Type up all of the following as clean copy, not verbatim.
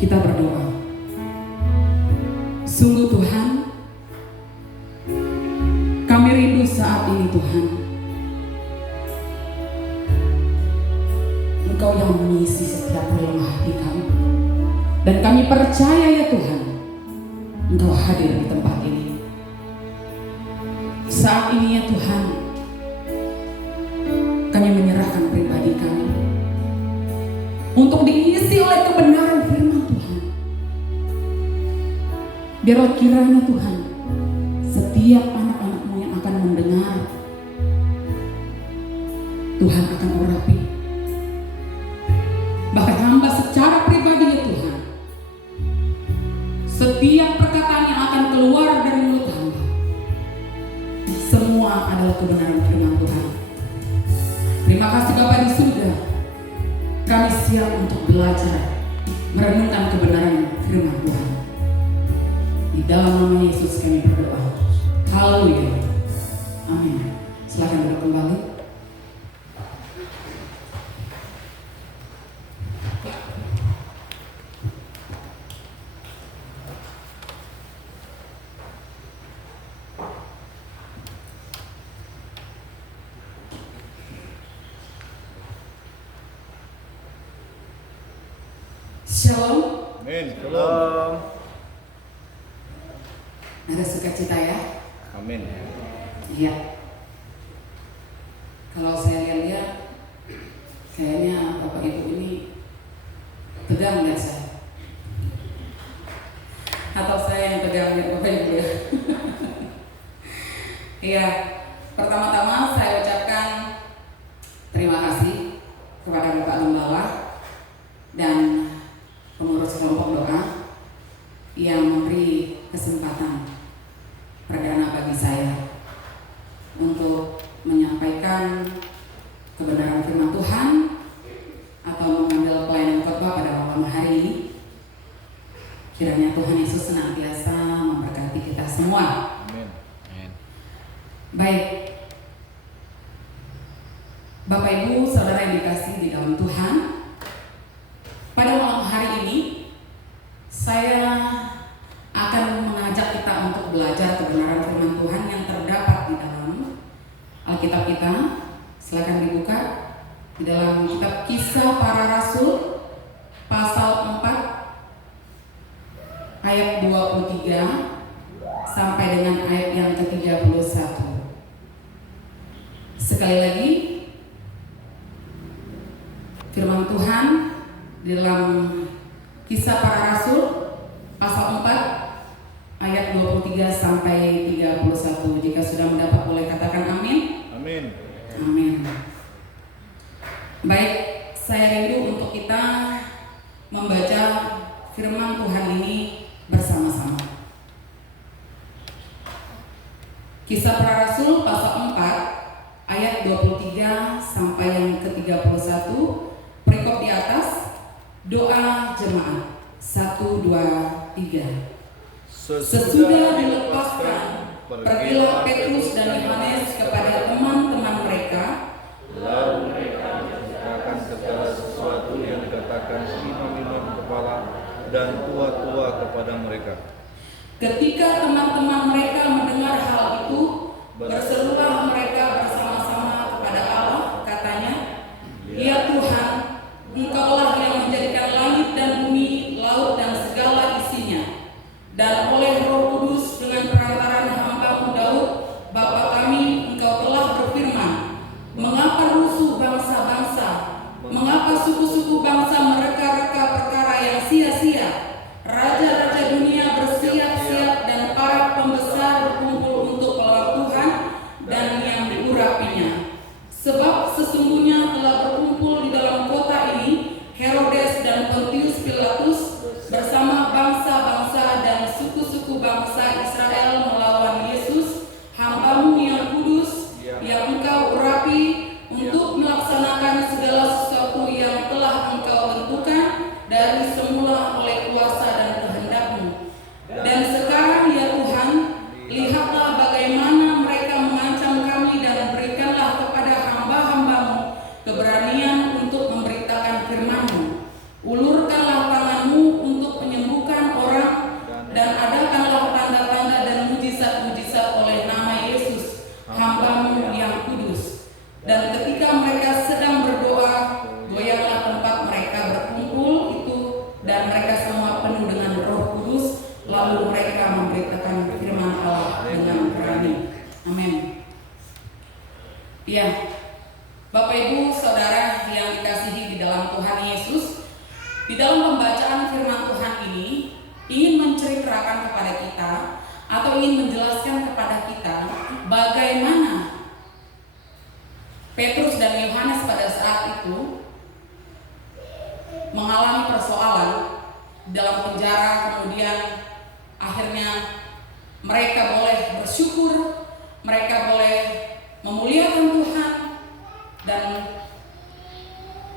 Kita berdoa. Sungguh Tuhan, kami rindu saat ini Tuhan, Engkau yang mengisi setiap relung hati kami. Dan kami percaya ya Tuhan, Engkau hadir di tempat ini. Saat ini ya Tuhan, kami menyerahkan pribadi kami untuk diisi oleh kebenaran firman Tuhan. Biarlah kiranya Tuhan, setiap anak-anak-Mu yang akan mendengar, Tuhan akan urapi. Bahkan hamba secara pribadi ya Tuhan, setiap perkataan yang akan keluar dari mulut hamba, semua adalah kebenaran firman Tuhan. Terima kasih Bapa di surga, kami siap untuk belajar merenungkan kebenaran firman Tuhan. Di dalam nama Yesus kami berdoa. Haleluya. Amin. Silakan duduk kembali. Shalom. Amin. Shalom. Ada sukacita ya? Amin. Iya. Kalau saya lihat, kayaknya Bapak Ibu ini tegang lihat saya. Atau saya yang tegang lihat Bapak Ibu ya? Iya. Pertama-tama saya ucapkan terima kasih kepada Bapak Gembala dan pengurus kelompok doa yang memberi kesempatan perdana bagi saya untuk menyampaikan kebenaran firman Tuhan atau mengambil pelayanan khotbah pada malam hari ini. Kiranya Tuhan Yesus senantiasa memberkati kita semua. Amin. Baik, Bapak Ibu, saudara yang dikasihi di dalam Tuhan, pada malam hari ini saya akan mengajak kita untuk belajar kebenaran firman Tuhan yang terdapat di dalam Alkitab kita. Silakan dibuka di dalam kitab Kisah Para Rasul pasal 4 ayat 23 sampai dengan ayat yang ke-31. Sekali lagi, firman Tuhan di dalam Kisah Para Rasul pasal 4 ayat 23 sampai 31. Jika sudah mendapat boleh katakan amin. Amin. Amin. Baik, saya rindu untuk kita membaca firman Tuhan ini bersama-sama. Kisah Para Rasul pasal 4 ayat 23 sampai yang ke-31. Perikop di atas, doa jemaat. 1, 2, 3. Sesudah dilepaskan, pergilah Petrus dan Yohanes kepada teman-teman mereka. Lalu mereka menceritakan segala sesuatu yang dikatakan imam-imam kepala dan tua-tua kepada mereka. Ketika teman-teman mereka mendengar hal itu, berserulah mereka bersama-sama kepada Allah, katanya, "Ya Tuhan, Engkaulah yang menjadikan langit dan bumi, laut dan segala isinya. Dan oleh Roh Kudus dengan perantaran hamba-Mu Daud, Bapa kami, Engkau telah berfirman, mengapa rusuh bangsa-bangsa, mengapa suku-suku bangsa mereka-reka perkara yang sia-sia. Raja-raja dunia bersiap-siap dan para pembesar berkumpul untuk melawan Tuhan dan dalam pembacaan firman Tuhan ini ingin menceritakan kepada kita atau ingin menjelaskan kepada kita bagaimana Petrus dan Yohanes pada saat itu mengalami persoalan dalam penjara, kemudian akhirnya mereka boleh bersyukur, mereka boleh memuliakan Tuhan, dan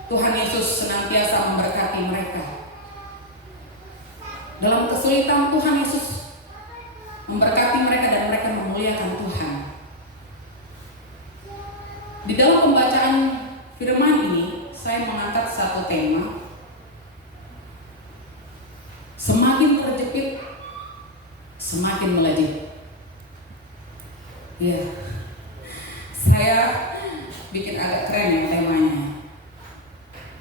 Tuhan Yesus senantiasa memberkati mereka. Dalam kesulitan Tuhan Yesus memberkati mereka dan mereka memuliakan Tuhan. Di dalam pembacaan firman ini, saya mengangkat satu tema: semakin terjepit, semakin melejit. Ya, saya bikin agak keren ya temanya.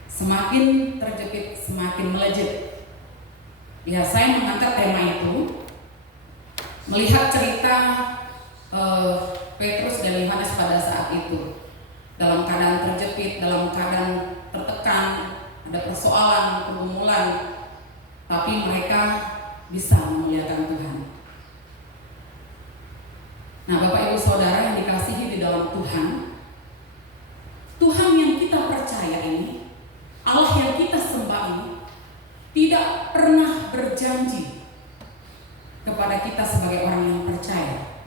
Semakin terjepit, semakin melejit. Ya, saya mengangkat tema itu melihat cerita Petrus dan Yohanes pada saat itu. Dalam keadaan terjepit, dalam keadaan tertekan, ada persoalan, pergumulan, tapi mereka bisa memuliakan Tuhan. Nah, Bapak Ibu Saudara yang dikasihi di dalam Tuhan, Tuhan yang kita percaya ini, Allah yang kita sembah ini, tidak pernah berjanji kepada kita sebagai orang yang percaya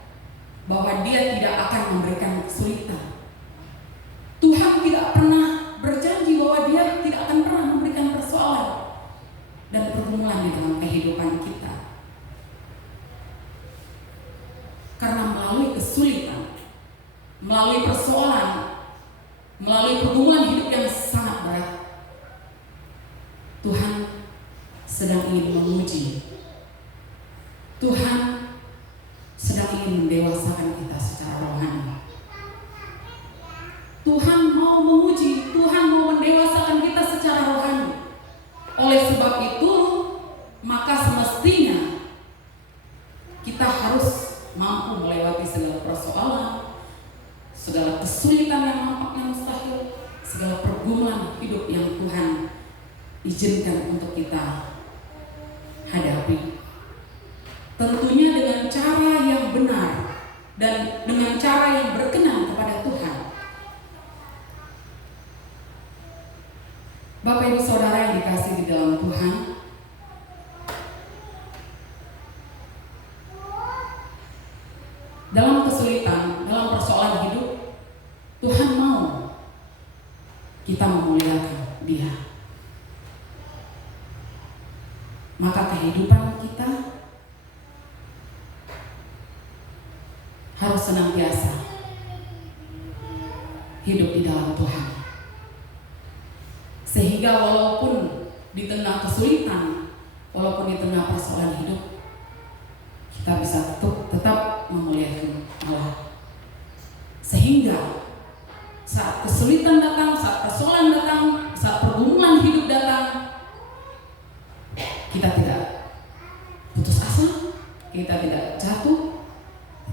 bahwa Dia tidak akan memberikan kesulitan. Tuhan tidak pernah berjanji bahwa Dia tidak akan pernah memberikan persoalan dan pergumulan di dalam kehidupan kita. Karena melalui kesulitan, melalui persoalan, melalui pergumulan hidup yang sangat berat, Tuhan sedang ingin menguji. Tuhan sedang ingin mendewasakan kita secara rohani. Tuhan mau menguji, Tuhan mau mendewasakan kita secara rohani. Oleh sebab itu, maka semestinya kita harus mampu melewati segala persoalan, segala kesulitan yang nampaknya mustahil, segala pergumulan hidup yang Tuhan izinkan untuk kita hadapi. Tentunya dengan cara yang benar dan dengan cara yang berkenan kepada Tuhan. Bapak Ibu Saudara yang dikasihi di dalam Tuhan, dalam kesulitan, dalam persoalan hidup, Tuhan mau kita memuliakan Dia. Maka kehidupan kita harus senantiasa hidup di dalam Tuhan. Sehingga walaupun di tengah kesulitan, walaupun di tengah persoalan hidup, kita bisa tetap memuliakan Allah. Sehingga saat kesulitan datang, saat persoalan datang, saat pergumulan hidup datang, kita tidak putus asa, kita tidak jatuh,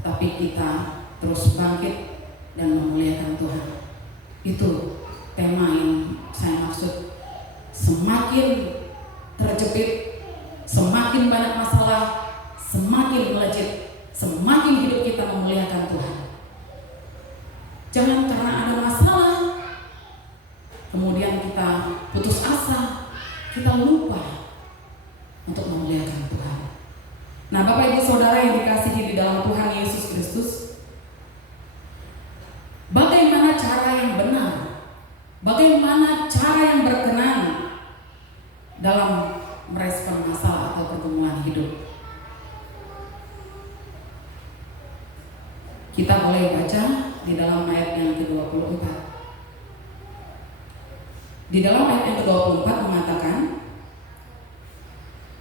tapi kita terus bangkit dan memuliakan Tuhan. Itu tema yang saya maksud. Semakin terjepit, semakin banyak masalah, semakin melejit, semakin hidup kita memuliakan Tuhan. Jangan karena ada masalah kemudian kita putus asa, kita lupa untuk memuliakan Tuhan. Nah, Bapak Ibu Saudara yang dikasihi di dalam Tuhan Yesus Kristus, bagaimana cara yang benar, bagaimana cara yang berkenan dalam merespon masalah atau pergumulan hidup? Kita boleh baca di dalam ayat yang ke-24. Di dalam ayat yang ke-24 mengatakan,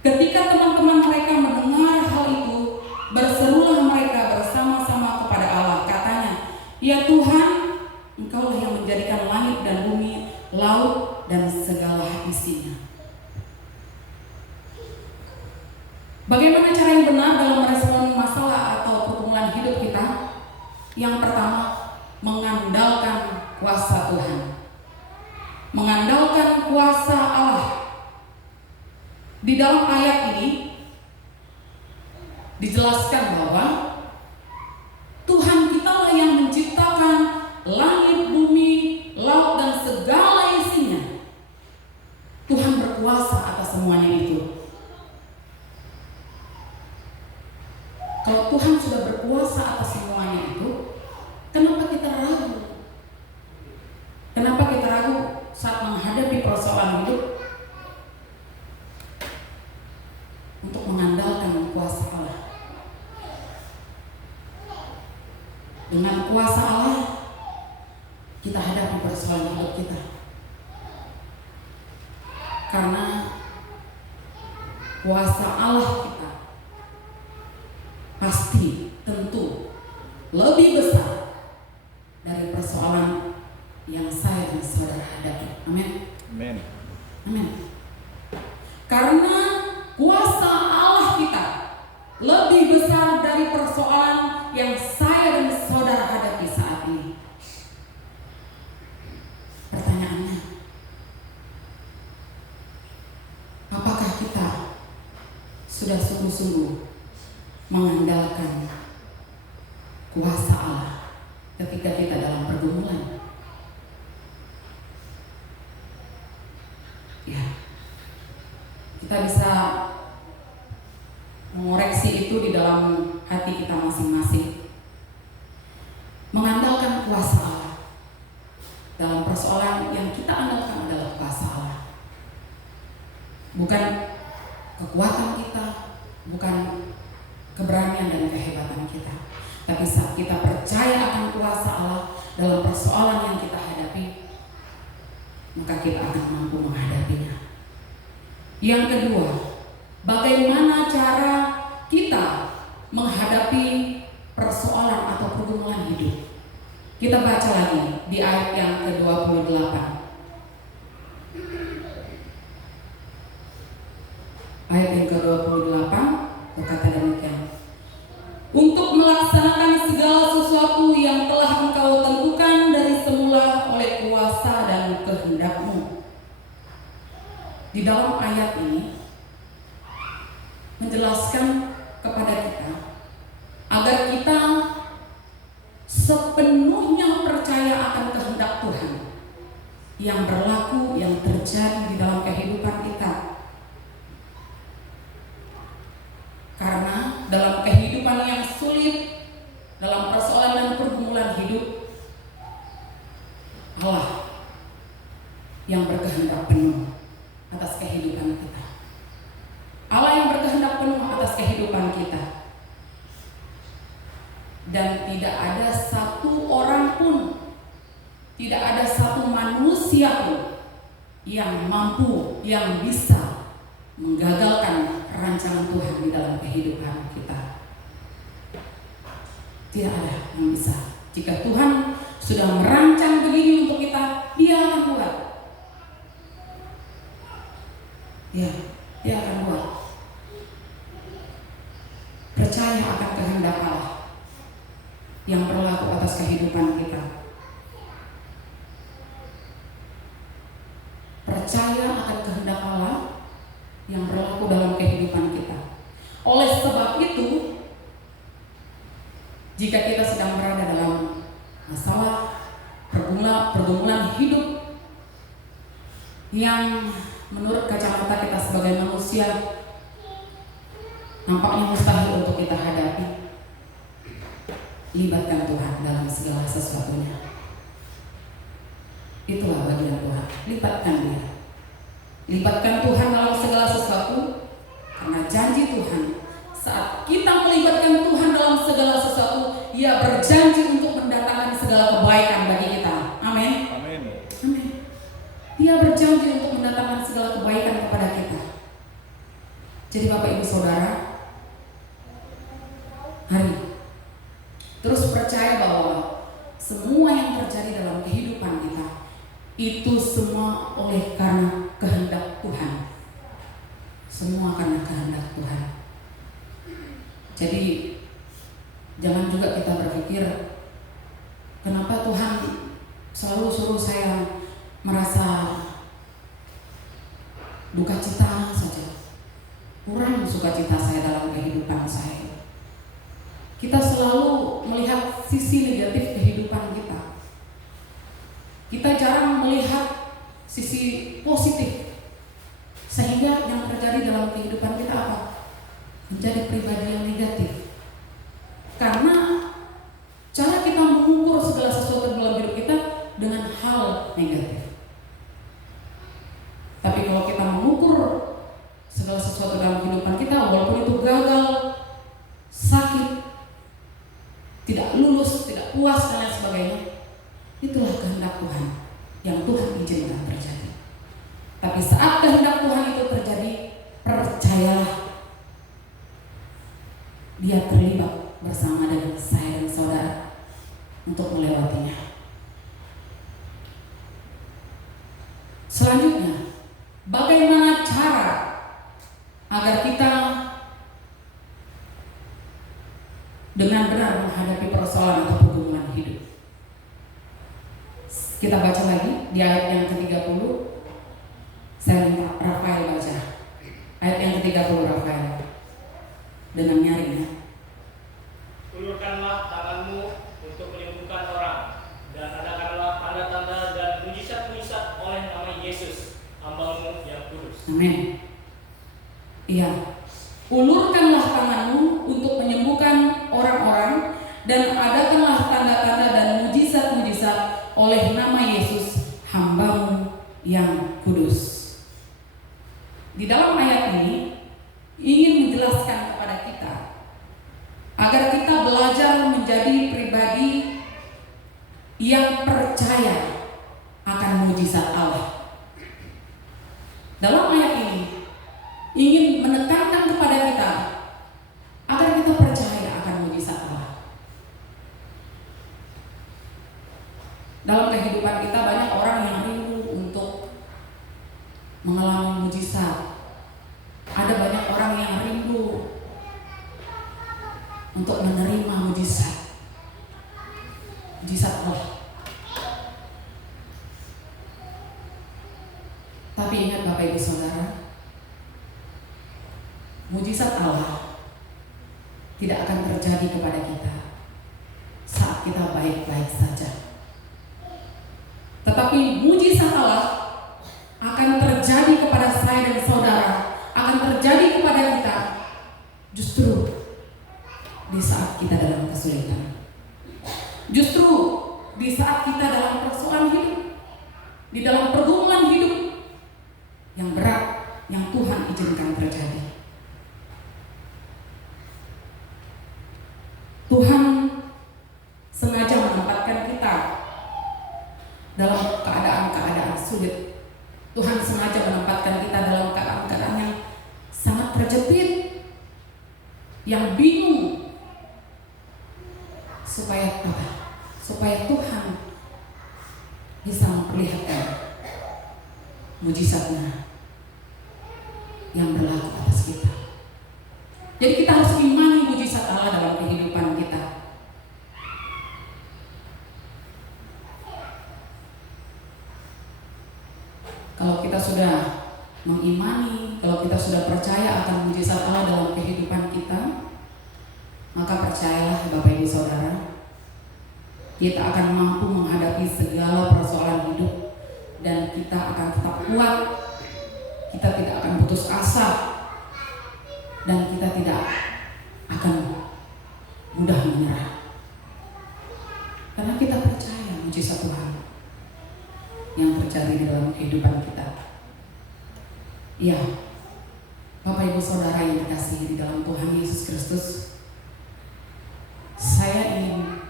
ketika teman-teman mereka mendengar hal itu, berserulah mereka bersama-sama kepada Allah. Katanya, ya Tuhan, Engkaulah yang menjadikan langit dan bumi, laut dan segala isinya. Bagaimana cara yang benar dalam merespon masalah atau pergumulan hidup kita? Yang pertama, mengandalkan kuasa Tuhan, mengandalkan kuasa Allah, Di dalam ayat ini dijelaskan bahwa Tuhan kitalah yang menciptakan langit, bumi, laut, dan segala isinya. Tuhan berkuasa atas semuanya itu. Kalau Tuhan sudah berkuasa atas semuanya itu, kenapa kita ragu? Kenapa kita ragu saat menghadapi persoalan hidup untuk mengandalkan kuasa Allah? Dengan kuasa Allah kita hadapi persoalan hidup kita. Karena kuasa Allah kita pasti tentu lebih besar dari persoalan yang saya dan saudara hadapi. Amin. Amin. Amin. Karena kuasa Allah kita lebih besar dari persoalan yang saya dan saudara hadapi saat ini. Pertanyaannya, apakah kita sudah sungguh-sungguh mengandalkan kuasa Allah ketika kita dalam pergumulan? Ya, kita bisa mengoreksi itu di dalam hati kita masing-masing. Mengandalkan kuasa Allah dalam persoalan yang kita andalkan adalah kuasa Allah, bukan kekuatan kita, bukan keberanian dan kehebatan kita. Tapi saat kita percaya akan kuasa Allah dalam persoalan yang kita hadapi, maka kita akan mampu menghadapinya. Yang kedua, bagaimana cara kita menghadapi persoalan atau pergumulan hidup? Kita baca lagi di ayat yang ke-28. Ayat yang ke-28 berkata demikian: untuk melaksanakan segala sesuatu yang telah engkau tentukan dari semula oleh kuasa dan kehendak-Mu. Di dalam ayat ini menjelaskan kepada kita agar kita sepenuhnya percaya akan kehendak Tuhan yang berlaku, yang terjadi di dalam kehidupan kita. Karena dalam kehidupan yang sulit, dalam persoalan dan pergumulan hidup, Allah yang berkehendak penuh atas kehidupan kita. Allah yang berkehendak penuh atas kehidupan kita. Dan tidak ada satu orang pun, tidak ada satu manusia pun yang mampu, yang bisa menggagalkan rancangan Tuhan di dalam kehidupan kita. Tidak ada yang bisa. Jika Tuhan sudah merancang begini untuk kita, Dia akan buat. Ya, Dia akan buat. Percaya akan kehendak Allah yang berlaku atas kehidupan kita. Percaya akan kehendak Allah yang berlaku dalam kehidupan kita. Oleh sebab itu, jika kita sedang berada dalam masalah pergumulan hidup yang menurut kacamata kita sebagai manusia nampaknya mustahil untuk kita hadapi, libatkan Tuhan dalam segala sesuatunya. Itulah bagian Tuhan. Libatkan Dia. Libatkan Tuhan dalam segala sesuatu, karena janji Tuhan saat kita melibatkan Tuhan dalam segala sesuatu, Ia berjanji untuk mendatangkan segala kebaikan bagi kita. Amin. Amin. Amin. Dia berjanji untuk mendatangkan segala kebaikan kepada kita. Jadi Bapak Ibu Saudara, hari terus percaya bahwa semua yang terjadi dalam kehidupan kita itu semua oleh karena kehendak Tuhan. Semua karena kehendak Tuhan. Jadi jangan juga kita berpikir, kenapa Tuhan selalu suruh saya merasa duka cita saja. kurang sukacita saya dalam kehidupan saya. Kita selalu melihat sisi negatif kehidupan kita. Kita jarang melihat sisi positif. Sehingga yang terjadi dalam kehidupan kita apa? Menjadi pribadi yang negatif. Karena cara kita mengukur segala sesuatu dalam hidup kita dengan hal negatif. Tapi kalau kita mengukur segala sesuatu dalam kehidupan kita, walaupun itu gagal, sakit, tidak lulus, tidak puas dan lain sebagainya, itulah kehendak Tuhan yang Tuhan izinkan terjadi. Tapi saat kehendak Tuhan itu terjadi, percayalah, Dia terlibat bersama dengan saya dan saudara untuk melewatinya. Selanjutnya, bagaimana cara agar kita dengan benar menghadapi persoalan atau pergumulan hidup? Kita baca lagi di ayat yang ke-30. Saya minta Rafael baca ayat yang ke-30, Rafael, dengan nyaringnya. Ulurkanlah tanganmu untuk menyembuhkan orang, dan adakanlah tanda-tanda dan mujizat-mujizat oleh nama Yesus, hamba-Mu yang kudus. Amin. Iya. Ulurkanlah tanganmu untuk menyembuhkan orang-orang, dan adakanlah tanda-tanda dan mujizat-mujizat oleh nama Yesus, hamba-Mu yang kudus. Di dalam ayat ini ingin menjelaskan kepada kita agar kita belajar menjadi pribadi yang percaya akan mujizat Allah. Dalam ayat ini ingin menekankan kepada kita agar kita percaya akan mujizat Allah. Dalam kehidupan kita banyak orang yang rindu untuk mengalami mujizat. Ada banyak orang yang rindu untuk menerima mujizat Allah. Tapi ingat Bapak Ibu Saudara, mujizat Allah tidak akan terjadi kepada kita saat kita baik-baik saja. Tetapi mujizat Allah akan terjadi kepada saya dan saudara, akan terjadi kepada kita justru di saat kita dalam kesulitan, justru di saat kita dalam persoalan hidup, di dalam pergumulan hidup yang berat yang Tuhan izinkan terjadi. Tuhan sengaja menempatkan kita dalam keadaan-keadaan sulit. Tuhan sengaja menempatkan kita dalam keadaan-keadaan yang sangat terjepit, yang bingung, supaya apa? Supaya Tuhan bisa memperlihatkan mujizatnya yang berlaku atas kita. Jadi kita harus imani mujizat Allah dalam kehidupan kita. Kalau kita sudah mengimani, kalau kita sudah percaya akan mujizat Allah dalam kehidupan kita, maka percayalah Bapak Ibu Saudara, kita akan mampu menghadapi segala persoalan hidup dan kita akan tetap kuat. Kita tidak akan putus asa dan kita tidak akan mudah menyerah, karena kita percaya mujizat Tuhan yang terjadi di dalam kehidupan kita. Ya, Bapak Ibu Saudara yang dikasihi di dalam Tuhan Yesus Kristus, saya ingin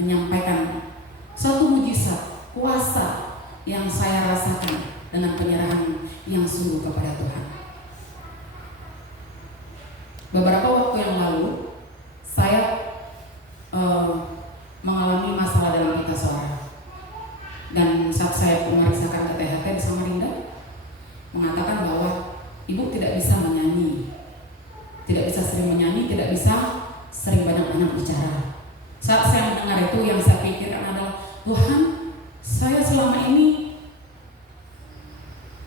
menyampaikan satu mujizat kuasa yang saya rasakan dengan penyerahan yang sungguh kepada Tuhan. Beberapa waktu yang lalu saya mengalami masalah dalam pita suara, dan saat saya memeriksakan ke THT di Samarinda, mengatakan bahwa ibu tidak bisa menyanyi, tidak bisa sering menyanyi, tidak bisa sering banyak-banyak bicara. Saat saya mendengar itu, yang saya pikirkan adalah, Tuhan, saya selama ini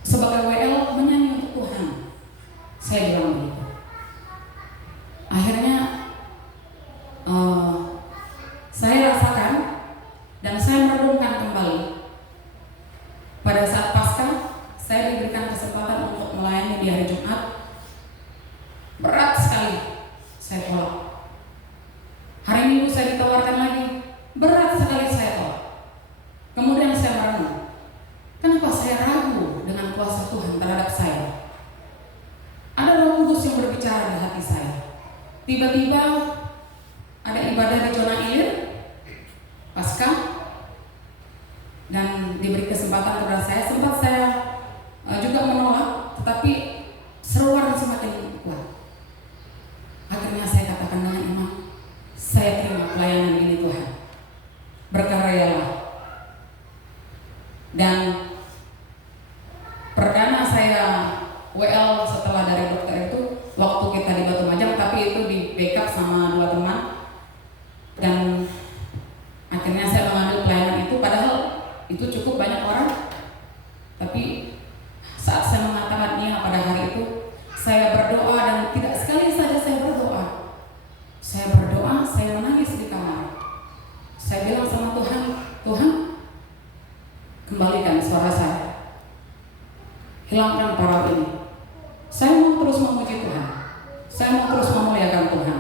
sebagai WL menyanyi untuk Tuhan. Saya bilang begitu. Akhirnya saya rasakan dan saya merenungkan kembali. Pada saat Paskah, saya diberikan kesempatan untuk melayani di hari Jumat. Berat sekali, saya tolak. Hari Minggu saya ditawarkan lagi, berat sekali saya tolak. Kemudian saya merenung, kenapa saya ragu dengan kuasa Tuhan terhadap saya? Ada Roh Kudus yang berbicara di hati saya. Tiba-tiba ada ibadah di zona ilir Paskah, dan diberi kesempatan kepada saya. Sempat saya juga menolak, tetapi seruan semakin kuat. Akhirnya saya katakan dengan iman, saya terima pelayanan ini Tuhan, berkaryalah. Dan perdana saya WL setelah dari dokter itu waktu kita di Batu Majang, tapi itu di backup sama 2 teman. Dan akhirnya saya mengambil pelayanan itu, padahal itu cukup banyak orang. Tapi saat saya mengatakan iya pada hari itu, saya berdoa, dan tidak sekali saja saya berdoa. Saya menangis di kamar. Saya bilang sama Tuhan, Tuhan, kembalikan suara saya, hilangkan parau ini. Saya mau terus memuji Tuhan, saya mau terus memuliakan Tuhan.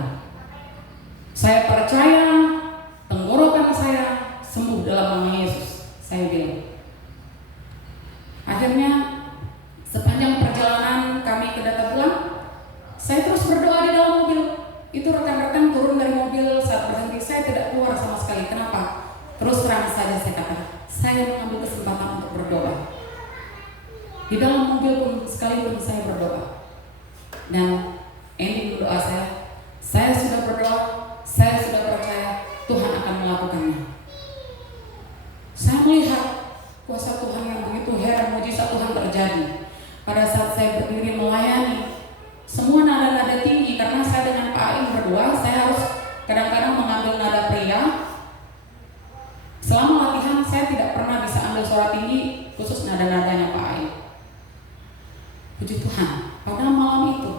Saya percaya tenggorokan saya sembuh dalam nama Yesus, saya bilang. Akhirnya sepanjang perjalanan kami ke Databulan, saya terus berdoa di dalam mobil. Itu rekan-rekan turun dari mobil, saat berhenti saya tidak keluar sama sekali. Kenapa? Terus terang saja saya katakan, saya mengambil kesempatan untuk berdoa. Di dalam mobil pun sekalipun saya berdoa. Dan ending doa saya sudah berdoa, saya sudah percaya Tuhan akan melakukannya. Saya melihat kuasa Tuhan yang begitu heran, mujizat Tuhan terjadi. Pada saat saya berdiri melayani, semua nada-nada tinggi, karena saya dengan Pak Aing berdua, saya harus kadang-kadang mengambil nada pria. Selama latihan saya tidak pernah bisa ambil suara tinggi, khusus nada-nadanya Pak Aing. Puji Tuhan, pada malam itu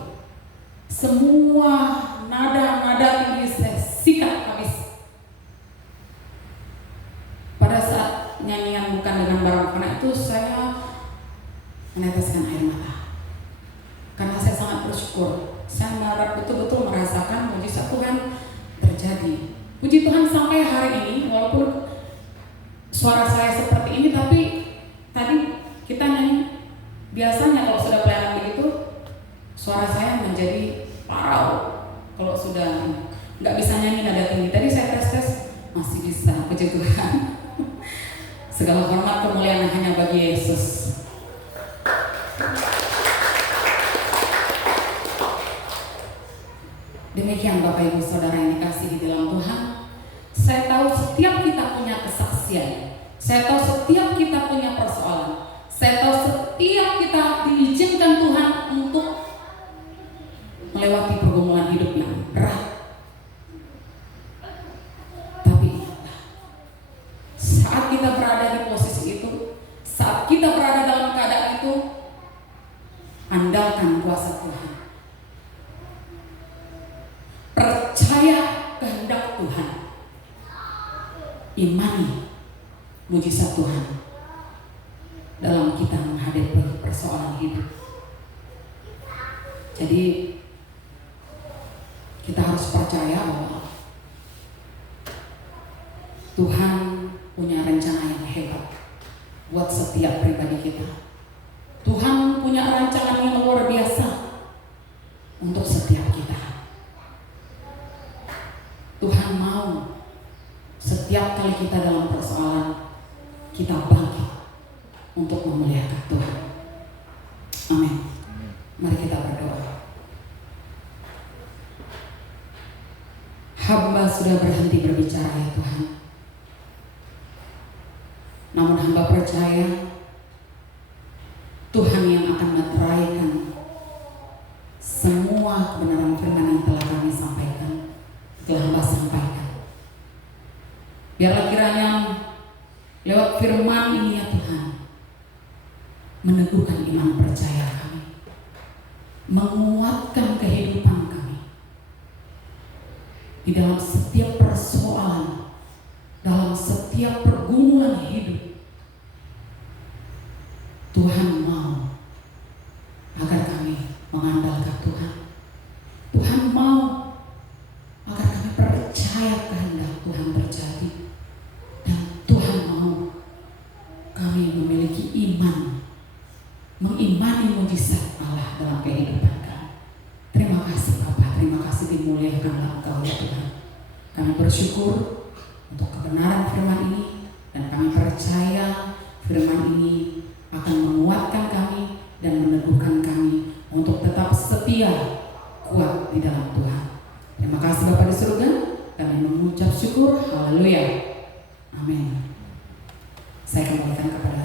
semua nada-nada tinggi saya sikat habis. Pada saat nyanyian bukan dengan barang karena itu saya meneteskan air mata, karena saya sangat bersyukur. Saya betul-betul merasakan mujizat Tuhan terjadi. Puji Tuhan, sampai hari ini walaupun suara saya seperti ini, tapi tadi kita nyanyi, biasanya kalau sudah pelayanan begitu suara saya menjadi parau. Kalau sudah nggak bisa nyanyi nada tinggi, tadi saya tes masih bisa. Puji Tuhan. Segala hormat kemuliaan hanya bagi Yesus. Demikian Bapak Ibu Saudara yang dikasihi di dalam Tuhan. Saya tahu setiap kita punya kesaksian. Saya tahu setiap kita punya persoalan. Saya tahu setiap kita diizinkan Tuhan untuk melewati pergumulan hidup yang berat. Tapi saat kita berada di posisi itu, saat kita berada dalam keadaan itu, andalkan kuasa Tuhan. Percaya kehendak Tuhan. Imani mujizat Tuhan dalam kita menghadapi persoalan hidup. Jadi kita harus percaya bahwa Tuhan punya rencana yang hebat buat setiap pribadi kita. Tuhan punya rancangan yang luar biasa untuk setiap kita. Tuhan mau setiap kali kita dalam persoalan, kita bangkit untuk memuliakan Tuhan. Amin. Mari kita berdoa. Hamba sudah berhenti berbicara ya Tuhan. Namun hamba percaya Tuhan yang akan meteraikan semua kebenaran firman yang telah kami sampaikan, telah hamba sampaikan. Biarlah kiranya lewat firman ini ya Tuhan, meneguhkan iman percaya kami, menguatkan kehidupan kami di dalam setiap persoalan, dalam setiap pergumulan hidup. Tuhan mau agar kami mengandalkan Tuhan. Tuhan mau agar kami percaya kehendak Tuhan terjadi. Dan Tuhan mau kami memiliki iman, mengimani mujizat Allah dalam kehidupan kami. Terima kasih Bapa, terima kasih dimuliakanlah Engkau ya Tuhan. Kami bersyukur untuk kebenaran firman ini, dan kami percaya firman ini akan menguatkan kami dan meneguhkan kami untuk tetap setia, kuat di dalam Tuhan. Terima kasih Bapa di surga, kami mengucap syukur. Haleluya. Amin. Saya kembalikan kepada